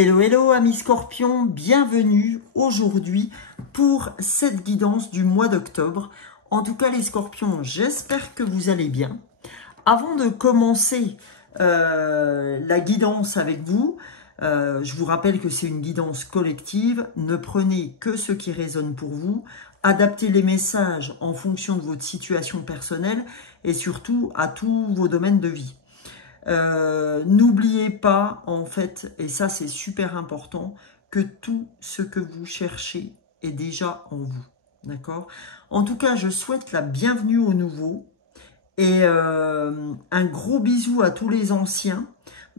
Hello, hello amis scorpions, bienvenue aujourd'hui pour cette guidance du mois d'octobre. En tout cas les scorpions, j'espère que vous allez bien. Avant de commencer la guidance avec vous, je vous rappelle que c'est une guidance collective. Ne prenez que ce qui résonne pour vous. Adaptez les messages en fonction de votre situation personnelle et surtout à tous vos domaines de vie. N'oubliez pas, en fait, et ça c'est super important, que tout ce que vous cherchez est déjà en vous. D'accord? En tout cas, je souhaite la bienvenue aux nouveaux et un gros bisou à tous les anciens.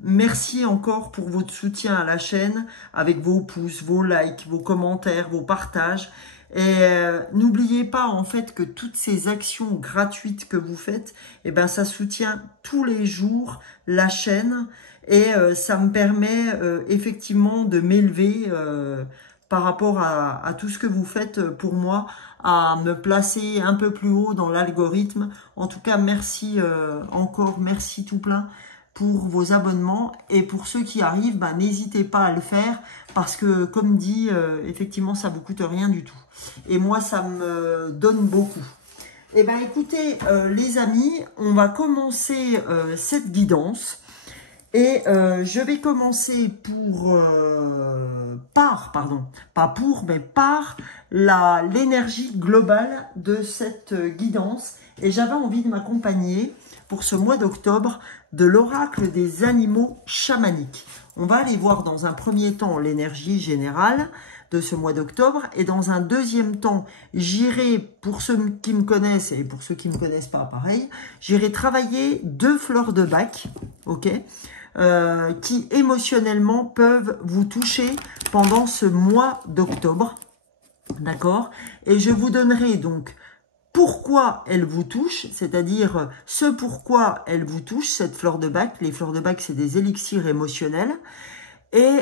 Merci encore pour votre soutien à la chaîne avec vos pouces, vos likes, vos commentaires, vos partages. Et n'oubliez pas en fait que toutes ces actions gratuites que vous faites, eh ben, ça soutient tous les jours la chaîne et ça me permet effectivement de m'élever par rapport à tout ce que vous faites pour moi, à me placer un peu plus haut dans l'algorithme. En tout cas, merci encore, merci tout plein pour vos abonnements et pour ceux qui arrivent, bah, n'hésitez pas à le faire parce que comme dit, effectivement ça vous coûte rien du tout et moi ça me donne beaucoup. Et ben écoutez les amis, on va commencer cette guidance et je vais commencer par l'énergie globale de cette guidance et j'avais envie de m'accompagner pour ce mois d'octobre de l'oracle des animaux chamaniques. On va aller voir dans un premier temps l'énergie générale de ce mois d'octobre et dans un deuxième temps, j'irai, pour ceux qui me connaissent et pour ceux qui ne me connaissent pas, pareil, j'irai travailler 2 fleurs de bac, ok, qui émotionnellement peuvent vous toucher pendant ce mois d'octobre, d'accord, et je vous donnerai donc pourquoi elle vous touche, c'est-à-dire ce pourquoi elle vous touche, cette fleur de bac. Les fleurs de bac, c'est des élixirs émotionnels. Et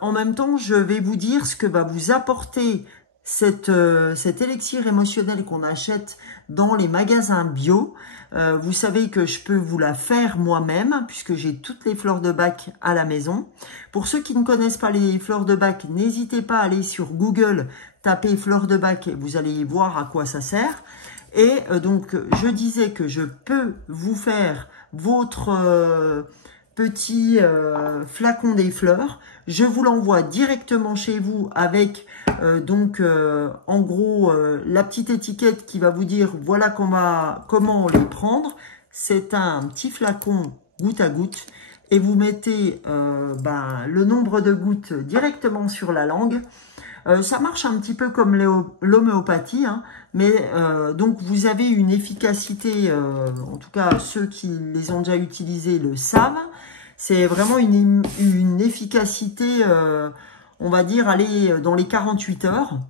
en même temps, je vais vous dire ce que va vous apporter cet élixir émotionnel qu'on achète dans les magasins bio. Vous savez que je peux vous la faire moi-même, puisque j'ai toutes les fleurs de bac à la maison. Pour ceux qui ne connaissent pas les fleurs de bac, n'hésitez pas à aller sur Google, taper fleurs de bac et vous allez voir à quoi ça sert. Et donc, je disais que je peux vous faire votre petit flacon des fleurs. Je vous l'envoie directement chez vous avec en gros la petite étiquette qui va vous dire voilà comment les prendre. C'est un petit flacon goutte à goutte et vous mettez le nombre de gouttes directement sur la langue. Ça marche un petit peu comme l'homéopathie, hein, mais donc vous avez une efficacité, en tout cas ceux qui les ont déjà utilisés le savent, c'est vraiment une efficacité, on va dire, aller dans les 48 heures,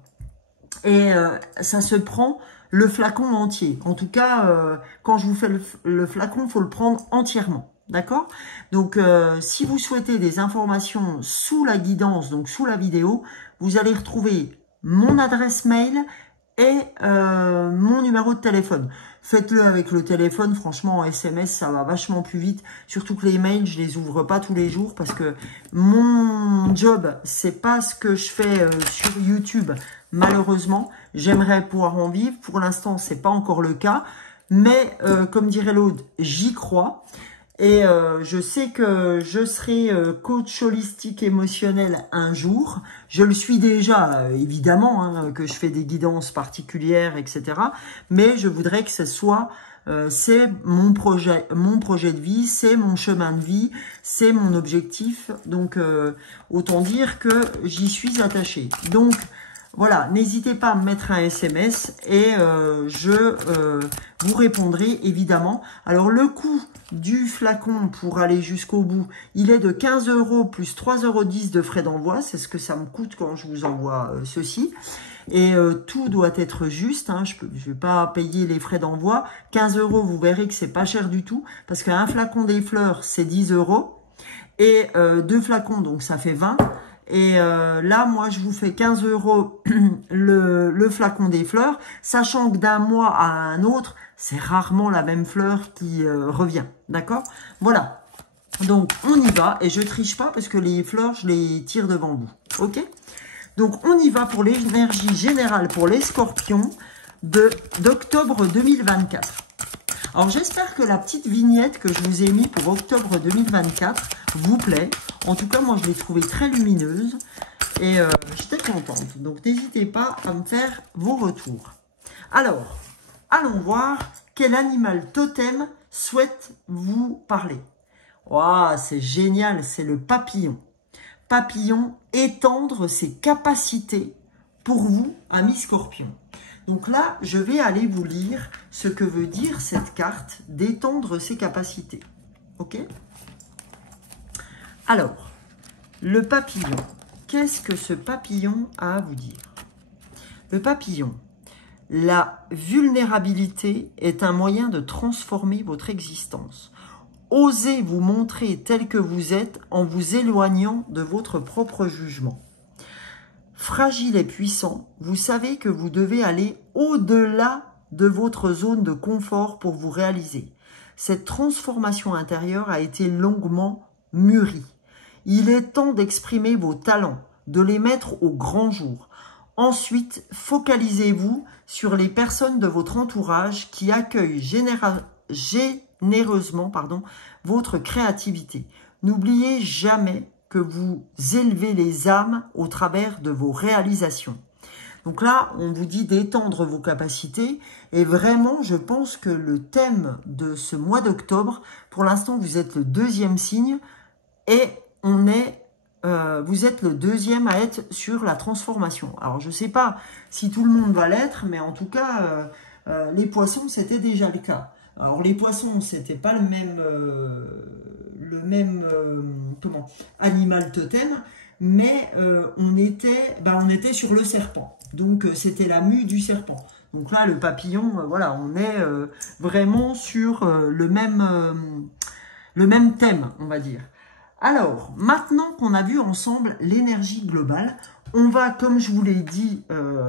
et ça se prend le flacon entier. En tout cas, quand je vous fais le flacon, il faut le prendre entièrement. D'accord? Donc, si vous souhaitez des informations sous la guidance, donc sous la vidéo, vous allez retrouver mon adresse mail et mon numéro de téléphone. Faites-le avec le téléphone, franchement en SMS ça va vachement plus vite, surtout que les mails je les ouvre pas tous les jours parce que mon job c'est pas ce que je fais sur YouTube malheureusement. J'aimerais pouvoir en vivre, pour l'instant c'est pas encore le cas, mais comme dirait l'autre, j'y crois. Et je sais que je serai coach holistique émotionnel un jour. Je le suis déjà, évidemment, hein, que je fais des guidances particulières, etc. Mais je voudrais que ce soit, c'est mon projet de vie, c'est mon chemin de vie, c'est mon objectif. Donc, autant dire que j'y suis attachée. Donc, voilà, n'hésitez pas à me mettre un SMS et je vous répondrai évidemment. Alors le coût du flacon pour aller jusqu'au bout, il est de 15 € plus 3,10 € de frais d'envoi. C'est ce que ça me coûte quand je vous envoie ceci. Et tout doit être juste, hein, je vais pas payer les frais d'envoi. 15 €, vous verrez que c'est pas cher du tout parce qu'un flacon des fleurs, c'est 10 € et 2 flacons, donc ça fait 20 €. Et là, moi, je vous fais 15 € le flacon des fleurs, sachant que d'un mois à un autre, c'est rarement la même fleur qui revient. D'accord? Voilà. Donc, on y va. Et je triche pas parce que les fleurs, je les tire devant vous. OK? Donc, on y va pour l'énergie générale pour les scorpions d'octobre 2024. Alors, j'espère que la petite vignette que je vous ai mis pour octobre 2024 vous plaît. En tout cas, moi, je l'ai trouvée très lumineuse et j'étais contente. Donc, n'hésitez pas à me faire vos retours. Alors, allons voir quel animal totem souhaite vous parler. Waouh, c'est génial, c'est le papillon. Papillon, étendre ses capacités pour vous, amis scorpions. Donc là, je vais aller vous lire ce que veut dire cette carte d'étendre ses capacités. OK? Alors, le papillon. Qu'est-ce que ce papillon a à vous dire? Le papillon. La vulnérabilité est un moyen de transformer votre existence. Osez vous montrer tel que vous êtes en vous éloignant de votre propre jugement. Fragile et puissant, vous savez que vous devez aller au-delà de votre zone de confort pour vous réaliser. Cette transformation intérieure a été longuement mûrie. Il est temps d'exprimer vos talents, de les mettre au grand jour. Ensuite, focalisez-vous sur les personnes de votre entourage qui accueillent généreusement votre créativité. N'oubliez jamais que vous élevez les âmes au travers de vos réalisations. Donc là, on vous dit d'étendre vos capacités et vraiment, je pense que le thème de ce mois d'octobre, pour l'instant, vous êtes le deuxième signe et vous êtes le deuxième à être sur la transformation. Alors, je ne sais pas si tout le monde va l'être, mais en tout cas, les poissons, c'était déjà le cas. Alors, les poissons, c'était pas le même animal totem, mais on était sur le serpent. Donc, c'était la mue du serpent. Donc là, le papillon, voilà, on est vraiment sur le même thème, on va dire. Alors, maintenant qu'on a vu ensemble l'énergie globale, on va, comme je vous l'ai dit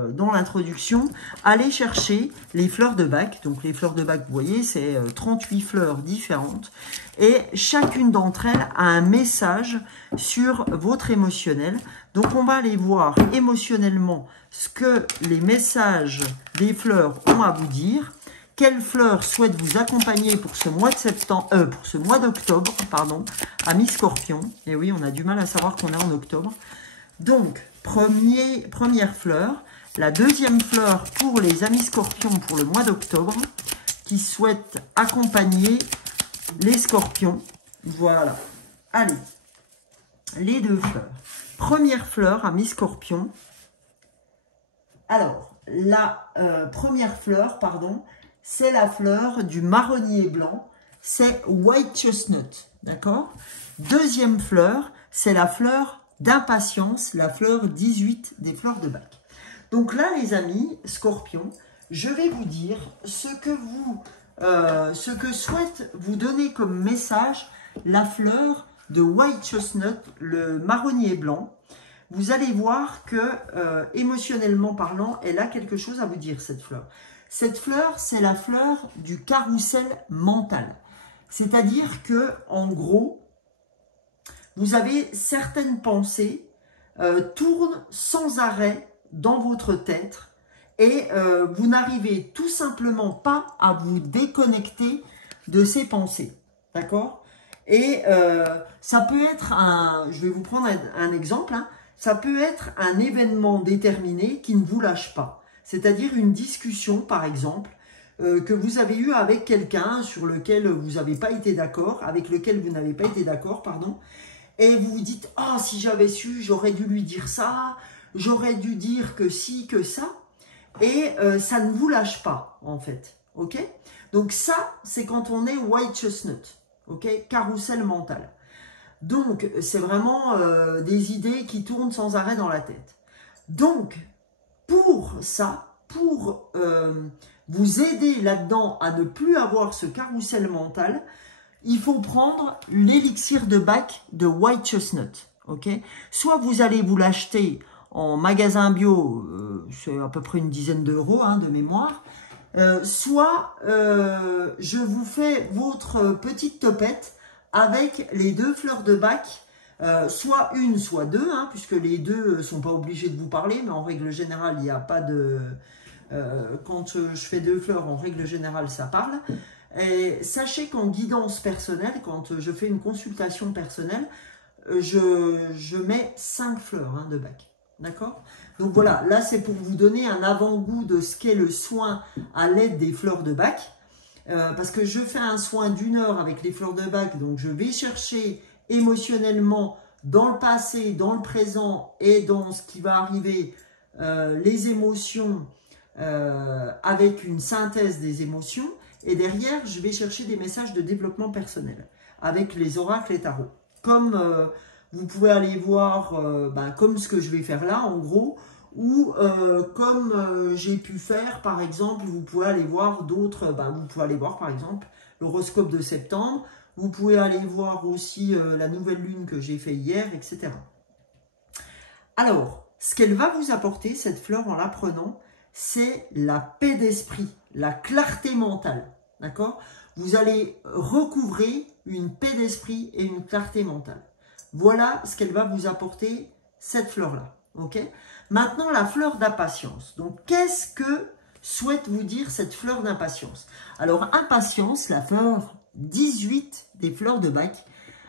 dans l'introduction, aller chercher les fleurs de Bach. Donc, les fleurs de Bach, vous voyez, c'est 38 fleurs différentes. Et chacune d'entre elles a un message sur votre émotionnel. Donc, on va aller voir émotionnellement ce que les messages des fleurs ont à vous dire. Quelles fleurs souhaitent vous accompagner pour ce mois d'octobre, amis scorpions. Et oui, on a du mal à savoir qu'on est en octobre. Donc, première fleur. La deuxième fleur pour les amis scorpions pour le mois d'octobre, qui souhaitent accompagner les scorpions. Voilà. Allez, les deux fleurs. Première fleur, amis scorpions. Alors, la première fleur, c'est la fleur du marronnier blanc, c'est White Chestnut, d'accord? Deuxième fleur, c'est la fleur d'impatience, la fleur 18 des fleurs de Bach. Donc là, les amis scorpions, je vais vous dire ce que souhaite vous donner comme message la fleur de White Chestnut, le marronnier blanc. Vous allez voir que, émotionnellement parlant, elle a quelque chose à vous dire, cette fleur. Cette fleur, c'est la fleur du carrousel mental. C'est-à-dire que, en gros, vous avez certaines pensées tournent sans arrêt dans votre tête et vous n'arrivez tout simplement pas à vous déconnecter de ces pensées. D'accord? Et ça peut être je vais vous prendre un exemple, hein. Ça peut être un événement déterminé qui ne vous lâche pas. C'est-à-dire une discussion, par exemple, que vous avez eue avec quelqu'un sur lequel vous n'avez pas été d'accord, avec lequel vous n'avez pas été d'accord, pardon, et vous vous dites « Oh, si j'avais su, j'aurais dû lui dire ça, j'aurais dû dire que si, que ça », et ça ne vous lâche pas, en fait, ok? Donc ça, c'est quand on est White Chestnut, ok? Carrousel mental. Donc, c'est vraiment des idées qui tournent sans arrêt dans la tête. Donc, pour ça, pour vous aider là-dedans à ne plus avoir ce carrousel mental, il faut prendre l'élixir de Bach de White Chestnut. Okay? Soit vous allez vous l'acheter en magasin bio, c'est à peu près une dizaine d'euros hein, de mémoire, soit je vous fais votre petite topette avec les 2 fleurs de Bach, soit une, soit deux, hein, puisque les deux ne sont pas obligés de vous parler, mais en règle générale, il n'y a pas de... quand je fais 2 fleurs, en règle générale, ça parle. Et sachez qu'en guidance personnelle, quand je fais une consultation personnelle, je mets 5 fleurs hein, de Bach. D'accord? Donc voilà, là c'est pour vous donner un avant-goût de ce qu'est le soin à l'aide des fleurs de Bach. Parce que je fais un soin d'1 heure avec les fleurs de Bach, donc je vais chercher émotionnellement dans le passé, dans le présent et dans ce qui va arriver, les émotions avec une synthèse des émotions. Et derrière, je vais chercher des messages de développement personnel avec les oracles et tarots. Comme vous pouvez aller voir, comme ce que je vais faire là, en gros, ou comme j'ai pu faire, par exemple, vous pouvez aller voir d'autres, vous pouvez aller voir, par exemple, l'horoscope de septembre, vous pouvez aller voir aussi la nouvelle lune que j'ai fait hier, etc. Alors, ce qu'elle va vous apporter, cette fleur, en la prenant, c'est la paix d'esprit, la clarté mentale. D'accord? Vous allez recouvrer une paix d'esprit et une clarté mentale. Voilà ce qu'elle va vous apporter, cette fleur-là. Ok? Maintenant, la fleur d'impatience. Donc, qu'est-ce que souhaite vous dire cette fleur d'impatience? Alors, impatience, la fleur 18 des fleurs de Bach.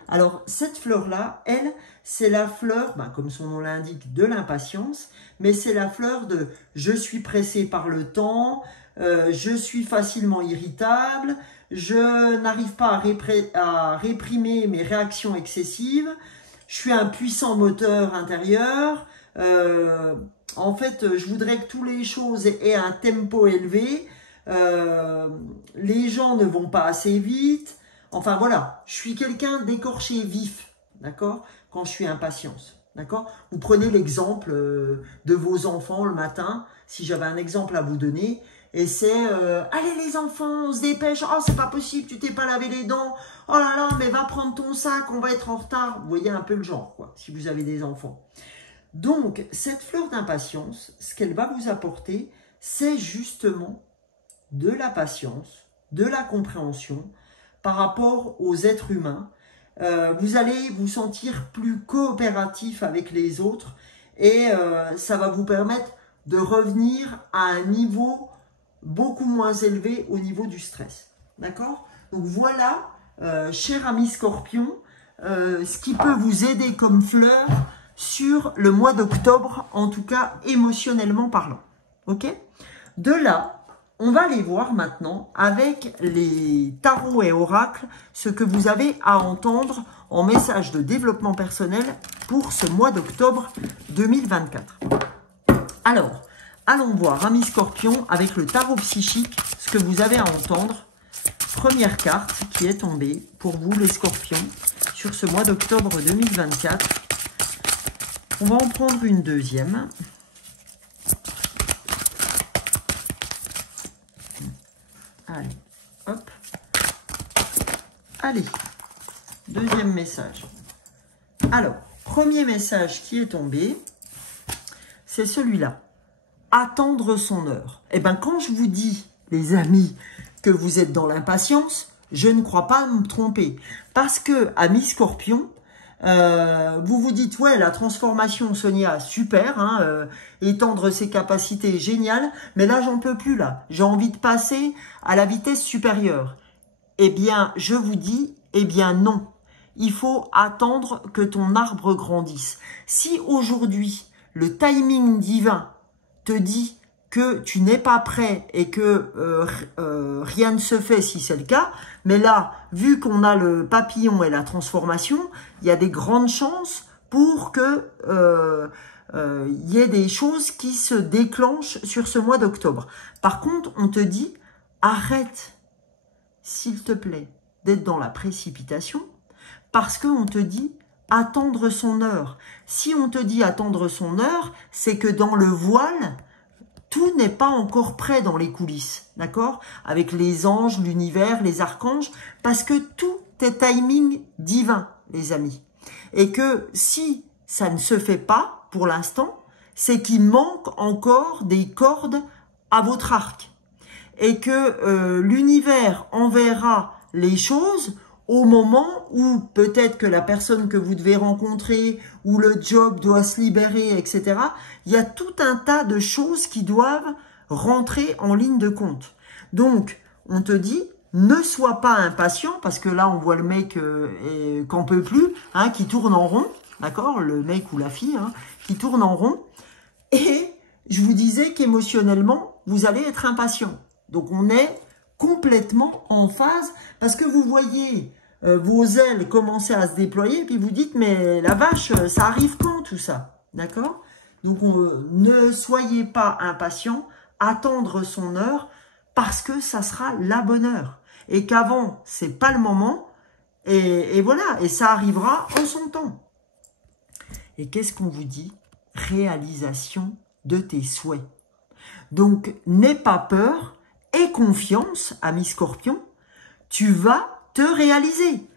Alors, cette fleur-là, elle, c'est la fleur, comme son nom l'indique, de l'impatience, mais c'est la fleur de « je suis pressé par le temps », je suis facilement irritable, je n'arrive pas à réprimer mes réactions excessives, je suis un puissant moteur intérieur, en fait, je voudrais que toutes les choses aient un tempo élevé, les gens ne vont pas assez vite, enfin voilà, je suis quelqu'un d'écorché vif, d'accord, quand je suis impatience. D'accord? Vous prenez l'exemple de vos enfants le matin, si j'avais un exemple à vous donner, et c'est allez les enfants, on se dépêche, oh c'est pas possible, tu t'es pas lavé les dents, oh là là, mais va prendre ton sac, on va être en retard. Vous voyez un peu le genre, quoi, si vous avez des enfants. Donc, cette fleur d'impatience, ce qu'elle va vous apporter, c'est justement de la patience, de la compréhension par rapport aux êtres humains. Vous allez vous sentir plus coopératif avec les autres et ça va vous permettre de revenir à un niveau beaucoup moins élevé au niveau du stress. D'accord? Donc voilà, cher ami Scorpion, ce qui peut vous aider comme fleur sur le mois d'octobre, en tout cas émotionnellement parlant. Ok? De là, on va aller voir maintenant avec les tarots et oracles ce que vous avez à entendre en message de développement personnel pour ce mois d'octobre 2024. Alors, allons voir, amis Scorpion, avec le tarot psychique, ce que vous avez à entendre. Première carte qui est tombée pour vous les Scorpions sur ce mois d'octobre 2024. On va en prendre une deuxième. Allez, hop. Allez, deuxième message. Alors, premier message qui est tombé, c'est celui-là. Attendre son heure. Eh bien, quand je vous dis, les amis, que vous êtes dans l'impatience, je ne crois pas me tromper. Parce que, amis Scorpion, vous vous dites, ouais, la transformation, Sonia, super, hein, étendre ses capacités, génial, mais là, j'en peux plus, là. J'ai envie de passer à la vitesse supérieure. Eh bien, je vous dis, eh bien, non. Il faut attendre que ton arbre grandisse. Si aujourd'hui, le timing divin te dit que tu n'es pas prêt et que rien ne se fait si c'est le cas, mais là, vu qu'on a le papillon et la transformation, il y a des grandes chances pour que y ait des choses qui se déclenchent sur ce mois d'octobre. Par contre, on te dit, arrête, s'il te plaît, d'être dans la précipitation, parce qu'on te dit attendre son heure. Si on te dit attendre son heure, c'est que dans le voile, tout n'est pas encore prêt dans les coulisses, d'accord? Avec les anges, l'univers, les archanges, parce que tout est timing divin, les amis. Et que si ça ne se fait pas, pour l'instant, c'est qu'il manque encore des cordes à votre arc. Et que l'univers enverra les choses au moment où peut-être que la personne que vous devez rencontrer, ou le job doit se libérer, etc. Il y a tout un tas de choses qui doivent rentrer en ligne de compte. Donc, on te dit, ne sois pas impatient, parce que là, on voit le mec qu'en peut plus, hein, qui tourne en rond, d'accord, le mec ou la fille, hein, qui tourne en rond. Et je vous disais qu'émotionnellement, vous allez être impatient. Donc, on est complètement en phase, parce que vous voyez vos ailes commencer à se déployer, et puis vous dites, mais la vache, ça arrive quand tout ça? D'accord? Donc, ne soyez pas impatient, attendre son heure, parce que ça sera la bonne heure. Et qu'avant, c'est pas le moment, et voilà, et ça arrivera en son temps. Et qu'est-ce qu'on vous dit? Réalisation de tes souhaits. Donc, n'aie pas peur, aie confiance, ami Scorpion, tu vas te réaliser.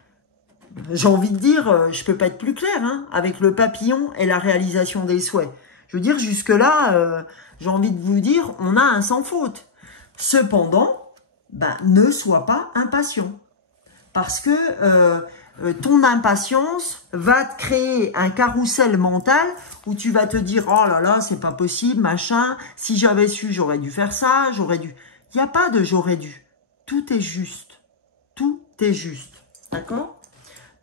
J'ai envie de dire, je peux pas être plus clair, hein, avec le papillon et la réalisation des souhaits. Je veux dire, jusque-là, j'ai envie de vous dire, on a un sans faute. Cependant, ben, ne sois pas impatient. Parce que ton impatience va te créer un carrousel mental où tu vas te dire, oh là là, c'est pas possible, machin, si j'avais su, j'aurais dû faire ça, j'aurais dû... Il n'y a pas de j'aurais dû. Tout est juste. Tout est juste. D'accord?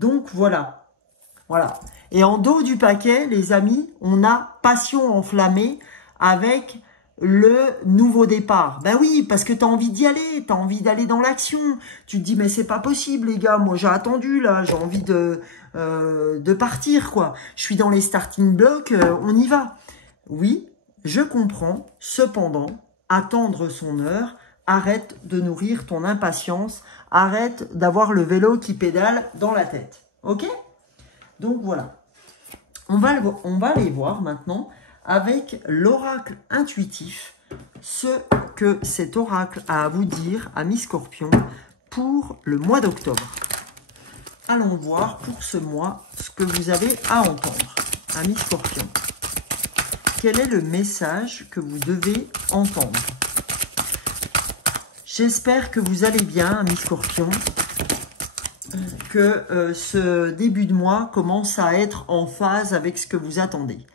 Donc, voilà. Voilà. Et en dos du paquet, les amis, on a passion enflammée avec le nouveau départ. Ben oui, parce que tu as envie d'y aller, tu as envie d'aller dans l'action. Tu te dis, mais c'est pas possible, les gars, moi j'ai attendu, là, j'ai envie de partir, quoi. Je suis dans les starting blocks, on y va. Oui, je comprends, cependant, attendre son heure, arrête de nourrir ton impatience, arrête d'avoir le vélo qui pédale dans la tête. Ok? Donc voilà. On va aller voir maintenant avec l'oracle intuitif, ce que cet oracle a à vous dire, amis Scorpion, pour le mois d'octobre. Allons voir pour ce mois ce que vous avez à entendre, amis Scorpion. Quel est le message que vous devez entendre? J'espère que vous allez bien, amis Scorpion, que ce début de mois commence à être en phase avec ce que vous attendez.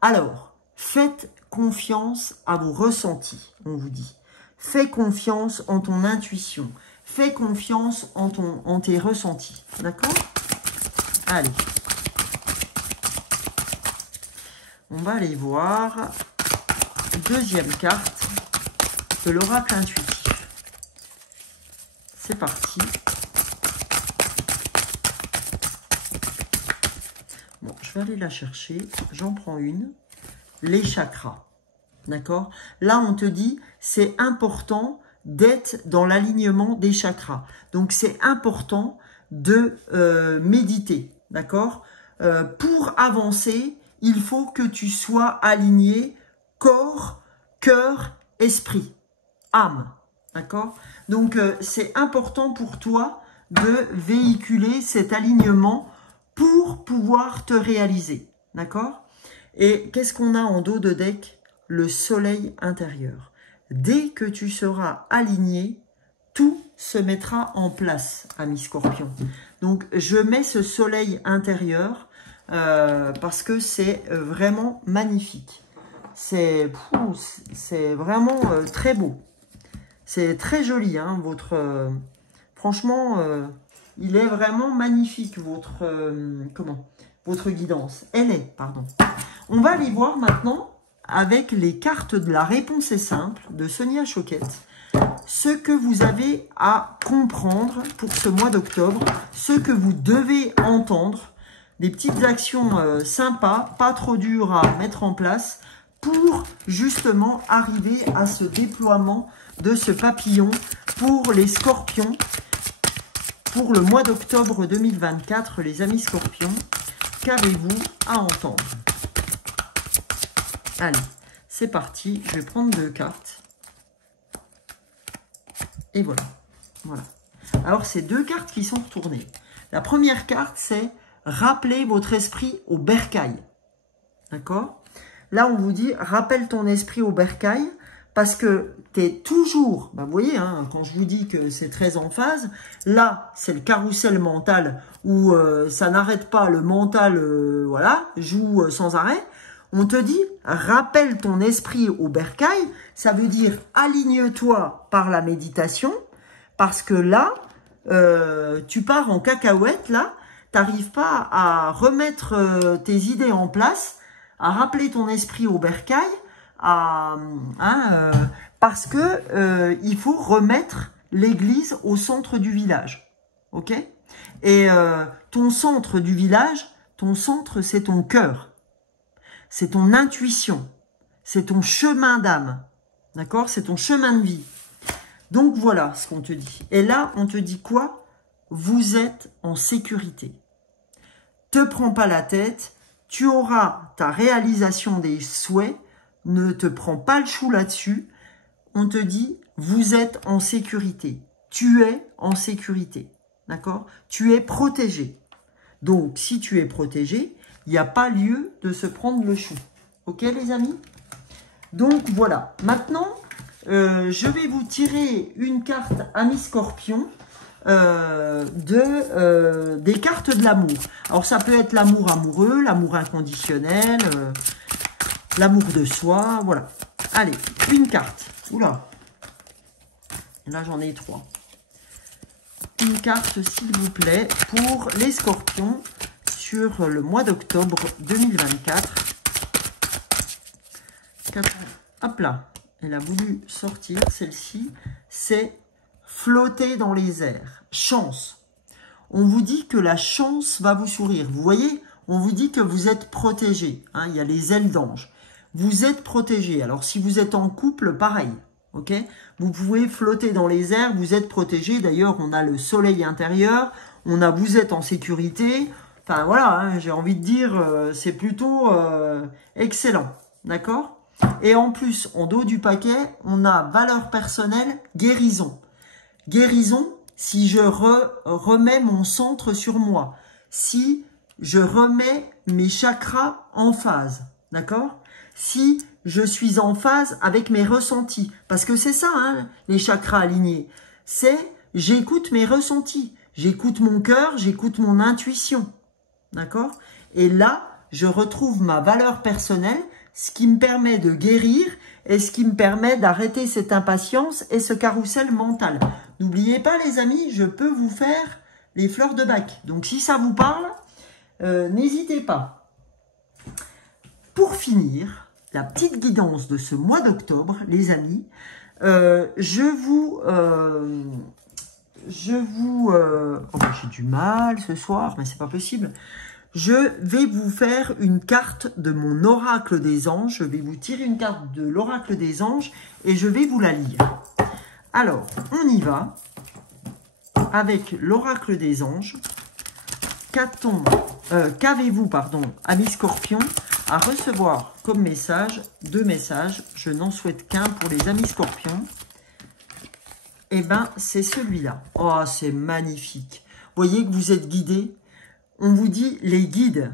Alors, faites confiance à vos ressentis, on vous dit. Fais confiance en ton intuition. Fais confiance en tes ressentis. D'accord? Allez. On va aller voir. Deuxième carte de l'oracle intuitif. C'est parti. Bon, je vais aller la chercher. J'en prends une. Les chakras. D'accord? Là, on te dit, c'est important d'être dans l'alignement des chakras. Donc, c'est important de méditer. D'accord? Pour avancer, il faut que tu sois aligné corps, cœur, esprit, âme. D'accord? Donc, c'est important pour toi de véhiculer cet alignement pour pouvoir te réaliser. D'accord? Et qu'est-ce qu'on a en dos de deck? Le soleil intérieur. Dès que tu seras aligné, tout se mettra en place, ami Scorpion. Donc, je mets ce soleil intérieur parce que c'est vraiment magnifique. C'est vraiment très beau. C'est très joli, hein, votre... franchement, il est vraiment magnifique, votre guidance. Elle est, pardon. On va aller voir maintenant, avec les cartes de la réponse est simple, de Sonia Choquette, ce que vous avez à comprendre pour ce mois d'octobre, ce que vous devez entendre, des petites actions sympas, pas trop dures à mettre en place, pour justement arriver à ce déploiement de ce papillon pour les scorpions, pour le mois d'octobre 2024, les amis scorpions. Qu'avez-vous à entendre? Allez, c'est parti. Je vais prendre 2 cartes. Et voilà. Voilà. Alors, c'est 2 cartes qui sont retournées. La première carte, c'est « Rappelez votre esprit au bercail ». D'accord? Là, on vous dit « Rappelle ton esprit au bercail » parce que tu es toujours, vous voyez, hein, quand je vous dis que c'est très en phase, là, c'est le carrousel mental où ça n'arrête pas, le mental, voilà, joue sans arrêt. On te dit, rappelle ton esprit au bercail, ça veut dire aligne-toi par la méditation, parce que là, tu pars en cacahuète, là, tu n'arrives pas à remettre tes idées en place, à rappeler ton esprit au bercail, parce que il faut remettre l'église au centre du village. Ok? Et ton centre du village, ton centre, c'est ton cœur. C'est ton intuition. C'est ton chemin d'âme. D'accord? C'est ton chemin de vie. Donc voilà ce qu'on te dit. Et là, on te dit quoi? Vous êtes en sécurité. Te prends pas la tête. Tu auras ta réalisation des souhaits. Ne te prends pas le chou là-dessus. On te dit, vous êtes en sécurité. Tu es en sécurité. D'accord? Tu es protégé. Donc, si tu es protégé, il n'y a pas lieu de se prendre le chou. Ok, les amis? Donc, voilà. Maintenant, je vais vous tirer une carte Ami Scorpion des cartes de l'amour. Alors, ça peut être l'amour amoureux, l'amour inconditionnel, l'amour de soi, voilà. Allez, une carte. Oula. Là, j'en ai 3. Une carte, s'il vous plaît, pour les scorpions sur le mois d'octobre 2024. Hop là. Elle a voulu sortir, celle-ci. C'est flotter dans les airs. Chance. On vous dit que la chance va vous sourire. Vous voyez, on vous dit que vous êtes protégé. Hein, il y a les ailes d'ange. Vous êtes protégé. Alors, si vous êtes en couple, pareil. Ok, vous pouvez flotter dans les airs, vous êtes protégé. D'ailleurs, on a le soleil intérieur, on a vous êtes en sécurité. Enfin, voilà, hein, j'ai envie de dire, c'est plutôt excellent. D'accord? Et en plus, en dos du paquet, on a valeur personnelle, guérison. Guérison, si je remets mon centre sur moi. Si je remets mes chakras en phase. D'accord? Si je suis en phase avec mes ressentis. Parce que c'est ça, hein, les chakras alignés. C'est j'écoute mes ressentis. J'écoute mon cœur, j'écoute mon intuition. D'accord? Et là, je retrouve ma valeur personnelle, ce qui me permet de guérir et ce qui me permet d'arrêter cette impatience et ce carrousel mental. N'oubliez pas, les amis, je peux vous faire les fleurs de bac. Donc, si ça vous parle, n'hésitez pas. Pour finir, la petite guidance de ce mois d'octobre, les amis, j'ai du mal ce soir, mais c'est pas possible. Je vais vous faire une carte de mon oracle des anges. Je vais vous tirer une carte de l'oracle des anges et je vais vous la lire. Alors, on y va avec l'oracle des anges. Qu'avez-vous, amis scorpions, à recevoir comme message, 2 messages, je n'en souhaite qu'un pour les amis scorpions. Eh bien, c'est celui-là. Oh, c'est magnifique. Vous voyez que vous êtes guidés. On vous dit, les guides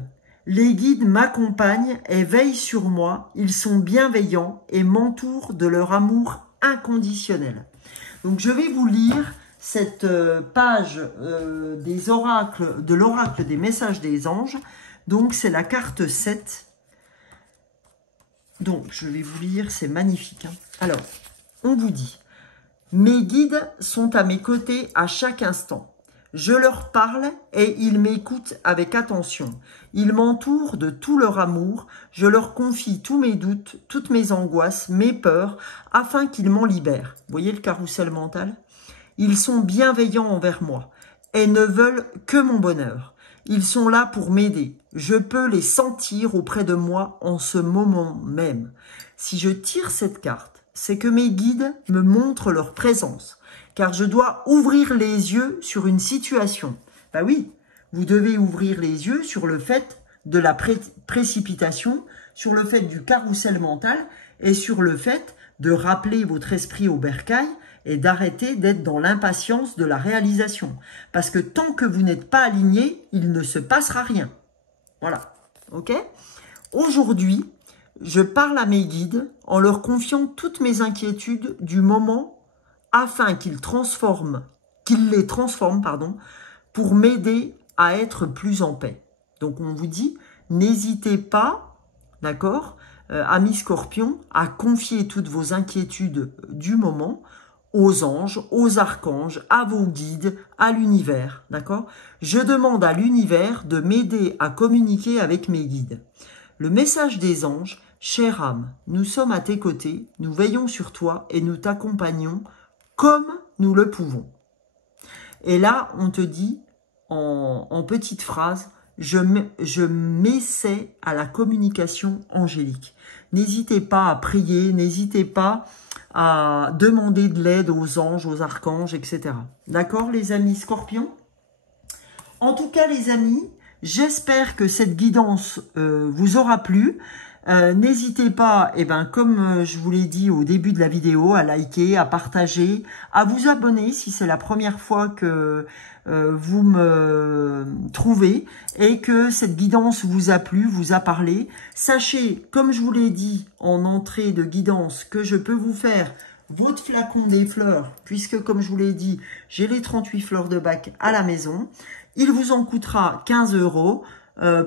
m'accompagnent et veillent sur moi. Ils sont bienveillants et m'entourent de leur amour inconditionnel. Donc, je vais vous lire cette page des oracles, de l'oracle des messages des anges. Donc, c'est la carte 7. Donc, je vais vous lire, c'est magnifique. Hein. Alors, on vous dit, mes guides sont à mes côtés à chaque instant. Je leur parle et ils m'écoutent avec attention. Ils m'entourent de tout leur amour. Je leur confie tous mes doutes, toutes mes angoisses, mes peurs, afin qu'ils m'en libèrent. Vous voyez le carrousel mental? Ils sont bienveillants envers moi et ne veulent que mon bonheur. Ils sont là pour m'aider. Je peux les sentir auprès de moi en ce moment même. Si je tire cette carte, c'est que mes guides me montrent leur présence, car je dois ouvrir les yeux sur une situation. Ben oui, vous devez ouvrir les yeux sur le fait de la précipitation, sur le fait du carrousel mental et sur le fait de rappeler votre esprit au bercail et d'arrêter d'être dans l'impatience de la réalisation. Parce que tant que vous n'êtes pas aligné, il ne se passera rien. Voilà, ok? Aujourd'hui, je parle à mes guides en leur confiant toutes mes inquiétudes du moment afin qu'ils les transforment, pardon, pour m'aider à être plus en paix. Donc on vous dit, n'hésitez pas, d'accord, amis scorpions, à confier toutes vos inquiétudes du moment aux anges, aux archanges, à vos guides, à l'univers, d'accord? Je demande à l'univers de m'aider à communiquer avec mes guides. Le message des anges, chère âme, nous sommes à tes côtés, nous veillons sur toi et nous t'accompagnons comme nous le pouvons. Et là, on te dit, en petite phrase, je m'essaie à la communication angélique. N'hésitez pas à prier, n'hésitez pas à demander de l'aide aux anges, aux archanges, etc. D'accord, les amis scorpions? En tout cas, les amis, j'espère que cette guidance vous aura plu. N'hésitez pas, comme je vous l'ai dit au début de la vidéo, à liker, à partager, à vous abonner si c'est la première fois que vous me trouvez et que cette guidance vous a plu, vous a parlé. Sachez, comme je vous l'ai dit en entrée de guidance, que je peux vous faire votre flacon des fleurs, puisque comme je vous l'ai dit, j'ai les 38 fleurs de Bach à la maison. Il vous en coûtera 15 €.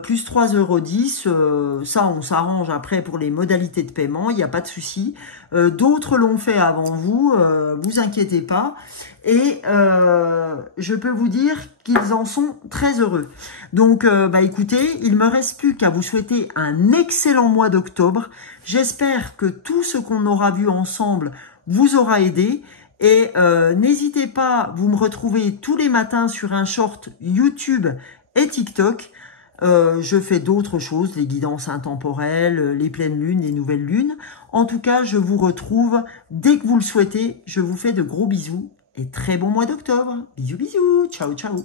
Plus 3,10 €, ça on s'arrange après pour les modalités de paiement, il n'y a pas de souci. D'autres l'ont fait avant vous, vous inquiétez pas. Et je peux vous dire qu'ils en sont très heureux. Donc écoutez, il me reste plus qu'à vous souhaiter un excellent mois d'octobre. J'espère que tout ce qu'on aura vu ensemble vous aura aidé. Et n'hésitez pas, vous me retrouvez tous les matins sur un short YouTube et TikTok. Je fais d'autres choses, les guidances intemporelles, les pleines lunes, les nouvelles lunes. En tout cas, je vous retrouve dès que vous le souhaitez. Je vous fais de gros bisous et très bon mois d'octobre. Bisous, bisous. Ciao, ciao.